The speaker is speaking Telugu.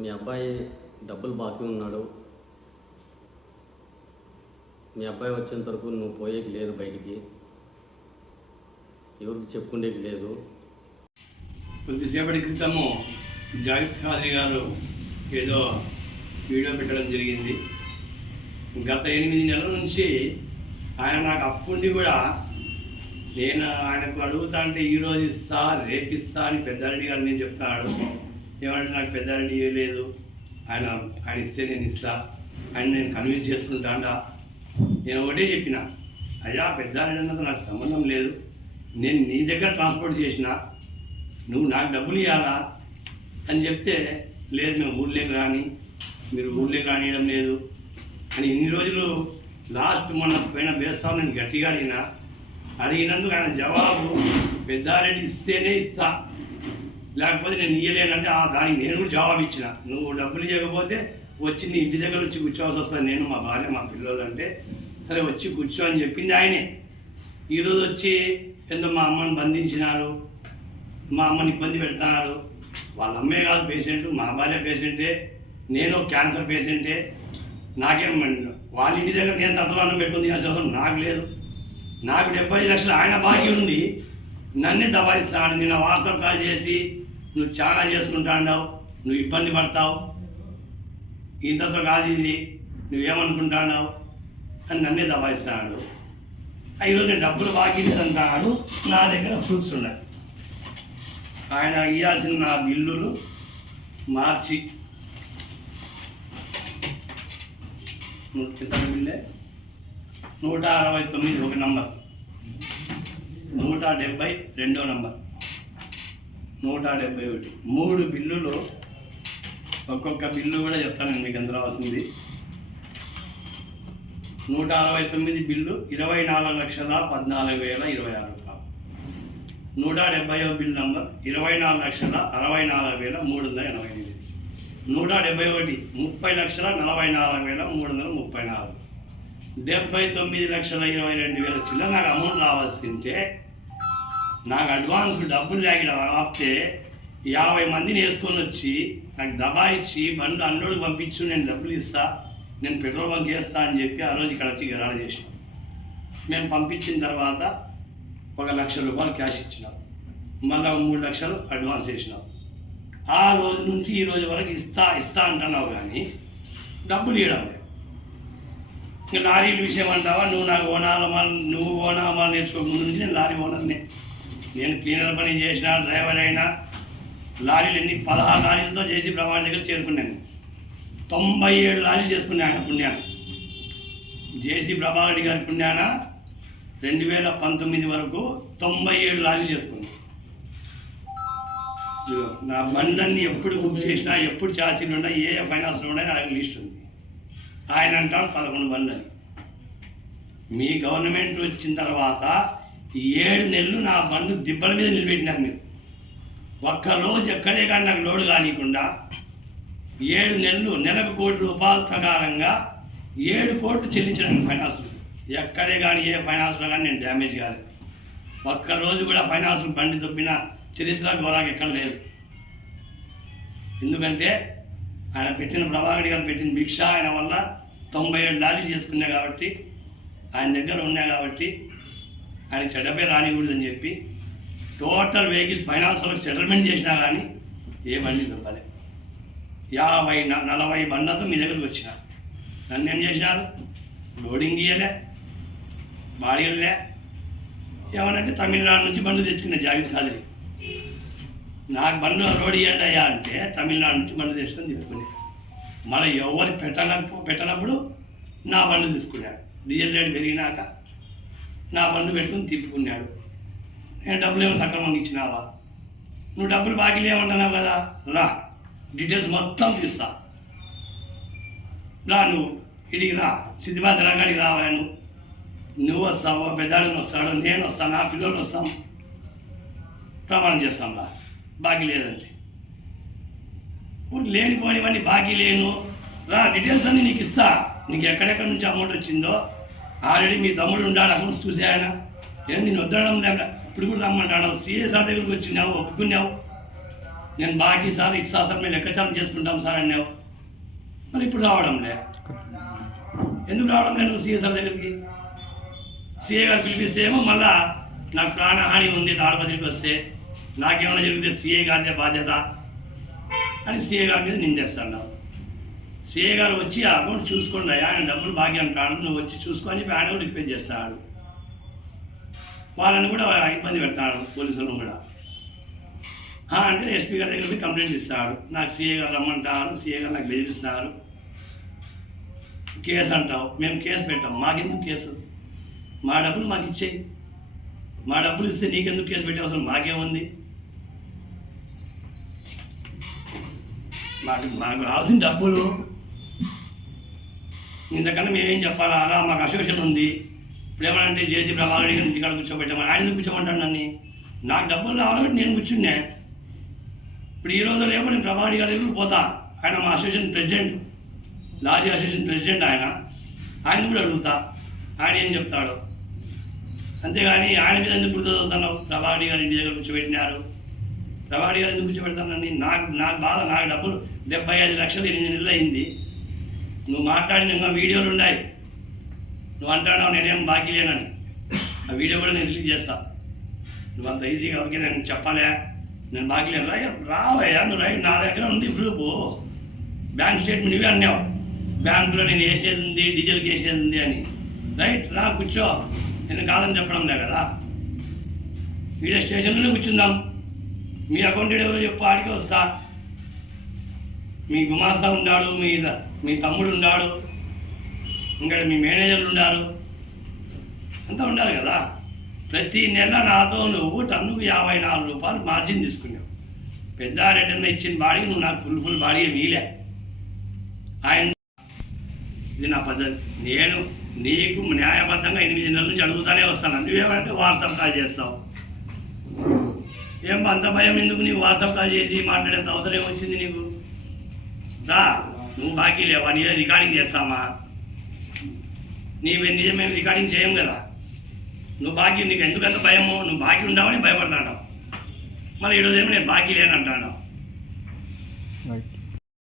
మీ అబ్బాయి డబ్బులు బాకీ ఉన్నాడు. మీ అబ్బాయి వచ్చేంత వరకు నువ్వు పోయేకి లేదు బయటికి. ఎవరికి చెప్పుకునేకి లేదు. కొద్దిసేపటి క్రితము జాయిద్ ఖాదీ గారు ఏదో వీడియో పెట్టడం జరిగింది. గత ఎనిమిది నెలల నుంచి ఆయన నాకు అప్పుండి కూడా నేను ఆయనకు అడుగుతా అంటే ఈరోజు ఇస్తా రేపిస్తా అని పెద్దారెడ్డి గారు నేను చెప్తాడు. ఏమంటే నాకు పెద్ద పెద్దారెడ్డి ఇవ్వలేదు ఆయన ఆయన ఇస్తే నేను ఇస్తా. ఆయన నేను కన్విన్స్ చేసుకుంటాడా నేను ఒకటే చెప్పిన అయ్యా పెద్దారెడ్డి అన్నది నాకు సంబంధం లేదు. నేను నీ దగ్గర ట్రాన్స్పోర్ట్ చేసిన నువ్వు నాకు డబ్బులు ఇవ్వాలా అని చెప్తే లేదు మేము ఊర్లోకి రాని మీరు ఊర్లోకి రానియడం లేదు. అని ఇన్ని రోజులు లాస్ట్ మొన్న పోయిన బేస్తాం నేను గట్టిగా అడిగిన. అడిగినందుకు ఆయన జవాబు పెద్దారెడ్డి ఇస్తేనే ఇస్తా. లేకపోతే నేను ఇయ్యలేనంటే ఆ దానికి నేను కూడా జవాబు ఇచ్చిన. నువ్వు డబ్బులు ఇవ్వకపోతే వచ్చి నీ ఇంటి దగ్గర వచ్చి కూర్చోవాల్సి వస్తుంది. నేను మా భార్య మా పిల్లలు అంటే సరే వచ్చి కూర్చో అని చెప్పింది ఆయనే. ఈరోజు వచ్చి ఎంతో మా అమ్మని బంధించినారు మా అమ్మని ఇబ్బంది పెడుతున్నారు. వాళ్ళ అమ్మే కాదు పేషెంట్ మా భార్య పేషెంటే నేను క్యాన్సర్ పేషెంటే నాకేం వాళ్ళ ఇంటి దగ్గర నేను తట్టలన్నం పెట్టుకుంది అవసరం నాకు లేదు. నాకు డెబ్బై లక్షలు ఆయన బాకీ ఉండి నన్నే దబాయిస్తాడు. నిన్న వాట్సాప్ కాల్ చేసి నువ్వు చాలా చేసుకుంటాడావు నువ్వు ఇబ్బంది పడతావు. ఇంతతో కాదు ఇది నువ్వేమనుకుంటున్నావు అని నన్నే దబాయిస్తున్నాడు ఈరోజు నేను డబ్బులు బాకీ నా దగ్గర ప్రూఫ్స్ ఉన్నాయి. ఆయన ఇవ్వాల్సిన నా బిల్లులు మార్చి. ఇంత బిల్లే? నూట అరవై తొమ్మిది ఒక నంబర్. నూట డెబ్బై రెండో నంబర్. నూట డెబ్బై ఒకటి. మూడు బిల్లులు. ఒక్కొక్క బిల్లు కూడా చెప్తాను మీకు ఎంత రావాల్సింది. నూట అరవై తొమ్మిది బిల్లు ఇరవై నాలుగు లక్షల పద్నాలుగు వేల ఇరవై ఆరు రూపాయలు. నూట డెబ్బైవ బిల్ నంబర్ ఇరవై నాలుగు లక్షల అరవై నాలుగు వేల మూడు వందల ఎనభై ఎనిమిది. నూట డెబ్బై ఒకటి ముప్పై లక్షల నలభై నాలుగు వేల మూడు వందల ముప్పై నాలుగు. డెబ్బై తొమ్మిది లక్షల ఇరవై రెండు వేల చిల్లర నాకు అమౌంట్ రావాల్సింటే నాకు అడ్వాన్స్ డబ్బులు లేక ఆపితే యాభై మందిని వేసుకొని వచ్చి నాకు దబా ఇచ్చి బండి అన్నోడికి పంపించు నేను డబ్బులు ఇస్తా నేను పెట్రోల్ బంక్ వేస్తా అని చెప్పి ఆ రోజు ఇక్కడ వచ్చి గరాడ చేసాం మేము పంపించిన తర్వాత ఒక లక్ష రూపాయలు క్యాష్ ఇచ్చినాం. మళ్ళీ మూడు లక్షలు అడ్వాన్స్ వేసినాం ఆ రోజు నుంచి ఈ రోజు వరకు ఇస్తా ఇస్తా అంటున్నావు కానీ డబ్బులు ఇవ్వడం లేదు. ఇంకా లారీల విషయం అంటావా? నువ్వు నాకు ఓనాలమా నువ్వు ఓనామా నేర్చుకో ముందు నుంచి నేను లారీ ఓనర్ని. నేను క్లీనర్ పని చేసిన డ్రైవర్ అయినా లారీలు ఎన్ని పదహారు లారీలతో చేసి ప్రమాణ దగ్గర చేరుకున్నాను. తొంభై ఏడు లారీలు చేసుకున్నాను ఆయన పుణ్యాన జేసీ ప్రభాకర్ గారి పుణ్యాన రెండు వేల పంతొమ్మిది వరకు తొంభై ఏడు లారీలు చేసుకున్నాను. నా బండ్లన్నీ ఎప్పుడు బుక్ చేసినా ఎప్పుడు ఛార్జీలు ఉన్నా ఏ ఫైనాన్స్లో ఉన్నాయి నాకు లిస్ట్ ఉంది. ఆయన అంటాడు పదకొండు బండ్లని. మీ గవర్నమెంట్ వచ్చిన తర్వాత ఏడు నెలలు నా బండ్లు దిబ్బల మీద నిలబెట్టినారు మీరు. ఒక్క రోజు ఎక్కడే కానీ నాకు లోడు కానియకుండా ఏడు నెలలు నెలకు కోటి రూపాయల ప్రకారంగా ఏడు కోట్లు చెల్లించడానికి ఫైనాన్స్. ఎక్కడే కానీ ఏ ఫైనాన్స్లో కానీ నేను డ్యామేజ్ కాలేదు. ఒక్క రోజు కూడా ఫైనాన్స్ బండి దొబ్బిన చరిత్ర గోరాకు ఎక్కడ లేదు. ఎందుకంటే ఆయన పెట్టిన ప్రభాకర్ గారు పెట్టిన భిక్ష ఆయన వల్ల తొంభై ఏడు లారీలు చేసుకున్నా కాబట్టి ఆయన దగ్గర ఉన్నాయి కాబట్టి ఆయన చెడ్డపై రానికూడదని చెప్పి టోటల్ వెహికల్స్ ఫైనాన్స్ వాళ్ళకి సెటిల్మెంట్ చేసినా కానీ ఏ బండి దొబ్బలే యాభై నలభై బండ్లతో మీ దగ్గరికి వచ్చిన. నన్ను ఏం చేసినారు? లోడింగ్ ఇయ్యలే బాడీలే. ఏమనంటే తమిళనాడు నుంచి బండ్లు తెచ్చుకున్న జాగ్రత్త కాదు నాకు బండ్లు రోడ్ ఇవ్వండి అయ్యా అంటే తమిళనాడు నుంచి బండ్లు తెచ్చుకొని తీసుకునే. మళ్ళీ ఎవరు పెట్టనప్పుడు పెట్టనప్పుడు నా బండ్లు తీసుకున్నాడు డీజిల్ రేట్ పెరిగినాక నా బండ్లు పెట్టుకుని తిప్పుకున్నాడు. నేను డబ్బులు ఏమో సక్రమంగా ఇచ్చినావా? నువ్వు డబ్బులు బాకీలు ఏమంటున్నావు కదా? రా డీటెయిల్స్ మొత్తం తీస్తా. రా నువ్వు ఇడికి రా సిద్ధిబాద్ రంగానికి రావాను నువ్వు. వస్తావు? పెద్దాడిని వస్తాడు? నేను వస్తాను? నా పిల్లలు వస్తాం. ప్రమాణం చేస్తాం రా. బాకీ లేదండి ఇప్పుడు లేనిపోనివన్నీ బాకీ లేను. రా డీటెయిల్స్ అన్నీ నీకు ఇస్తా. నీకు ఎక్కడెక్కడి నుంచి అమౌంట్ వచ్చిందో ఆల్రెడీ మీ తమ్ముడు ఉండాడు అకౌంట్స్ చూసాయన ఆయన. నేను నేను వద్దడం లేక ఇప్పుడు కూడా రమ్మంటాడు. సిఎస్ఆర్ దగ్గరికి వచ్చినావు ఒప్పుకున్నావు. నేను బాకీ సార్ ఇస్తా సార్ మేము లెక్కచారం చేసుకుంటాం సార్ అన్నావు. మరి ఇప్పుడు రావడం లే. ఎందుకు రావడం లేదు సీఏ సార్ దగ్గరికి? సీఏ గారు పిలిపిస్తే ఏమో మళ్ళా నాకు ప్రాణహాని ఉంది తాడపతికి వస్తే. నాకేమైనా జరిగితే సీఏ గారిదే బాధ్యత. అని సీఏ గారి మీద నిందేస్తాను సీఏ గారు వచ్చి ఆ అకౌంట్ చూసుకోండి ఆయన డబ్బులు బాగా అంటాడు నువ్వు వచ్చి చూసుకొని చెప్పి ఆయన కూడా రిక్వెస్ట్ చేస్తాడు. వాళ్ళని కూడా ఇబ్బంది పెడతాడు పోలీసులను కూడా. అంటే ఎస్పీ గారి దగ్గర కంప్లైంట్ ఇస్తాడు. నాకు సీఏ గారు రమ్మంటారు సీఏ గారు నాకు బెదిరిస్తారు. కేసు అంటావు మేము కేసు పెట్టాం. మాకెందుకు కేసు? మా డబ్బులు మాకు ఇచ్చేయి మా డబ్బులు ఇస్తే నీకెందుకు కేసు పెట్టే అవసరం? మాకేముంది? మాకు మాకు రావాల్సిన డబ్బులు. ఇంతకన్నా మేమేం చెప్పాలా? అలా మాకు అసోసియేషన్ ఉంది. ఇప్పుడు ఏమనంటే జేసీ ప్రభాకర్ గారి ఇంటికాడ కూర్చోబెట్టాము ఆయన ఎందుకు కూర్చోమంటాడు నన్ను? నాకు డబ్బులు రావాలంటే నేను కూర్చుండే ఇప్పుడు ఈ రోజు రేపు నేను ప్రభాకర్ గారి దగ్గర పోతా. ఆయన మా association president. Lorry association president ఆయన. ఆయన కూడా అడుగుతా. ఆయన ఏం చెప్తాడు? అంతేగాని ఆయన మీద ఎందుకు చదువుతున్నావు ప్రభాకర్ గారి ఇంటి దగ్గర కూర్చోబెట్టినారు. ప్రభాకర్ గారు ఎందుకు కూర్చోబెడతానని నాకు నాకు బాధ నాకు డబ్బులు. డెబ్బై ఐదు లక్షలు ఎనిమిది నెలలు అయింది. నువ్వు మాట్లాడిన ఇంకా వీడియోలు ఉన్నాయి. నువ్వు అంటాడావు నేనేం బాకీ లేనని. ఆ వీడియో కూడా నేను రిలీజ్ చేస్తా. నువ్వు అంత ఈజీగా ఓకే నేను చెప్పాలే. నేను బాకీ లేను. రా రావయ్యా నువ్వు రై నా దగ్గర ఉంది ప్రూఫ్ బ్యాంక్ స్టేట్మెంట్ ఇవే అన్నావు. బ్యాంకులో నేను వేసేది ఉంది డీజిల్కి వేసేది ఉంది అని. రైట్ రా కూర్చో. నేను కాదని చెప్పడం లే కదా. వీడియో స్టేషన్లోనే కూర్చుందాం. మీ అకౌంట్ ఎవరు చెప్పు ఆడికి వస్తా. మీ గుమాస్తా ఉన్నాడు మీ మీ తమ్ముడు ఉన్నాడు ఇంకా మీ మేనేజర్లు ఉన్నారు అంతా ఉండాలి కదా? ప్రతి నెల నాతో నువ్వు టన్నుకు యాభై నాలుగు రూపాయలు మార్జిన్ తీసుకున్నావు. పెద్దారెడ్డన్న ఇచ్చిన బాడీ నువ్వు నాకు ఫుల్ ఫుల్ బాడీ మీలే ఆయన ఇది నా పద్ధతి. నేను నీకు న్యాయబద్ధంగా ఎనిమిది నెలల నుంచి అడుగుతానే వస్తాను. నువ్వేమంటే వాట్సాప్ కాల్ చేస్తావు. ఏం అంత భయం ఎందుకు నీకు వాట్సాప్ కాల్ చేసి మాట్లాడేంత అవసరం ఏమొచ్చింది నీకు? రా నువ్వు బాకీ లేవా? నీ రికార్డింగ్ చేస్తామా? నీవే నిజమే రికార్డింగ్ చేయం కదా. నువ్వు బాకీ నీకు ఎందుకంత భయము? నువ్వు బాకీ ఉండవని భయపడతాడు మళ్ళీ ఈరోజు ఏమో నేను బాకీ లేనంటాడు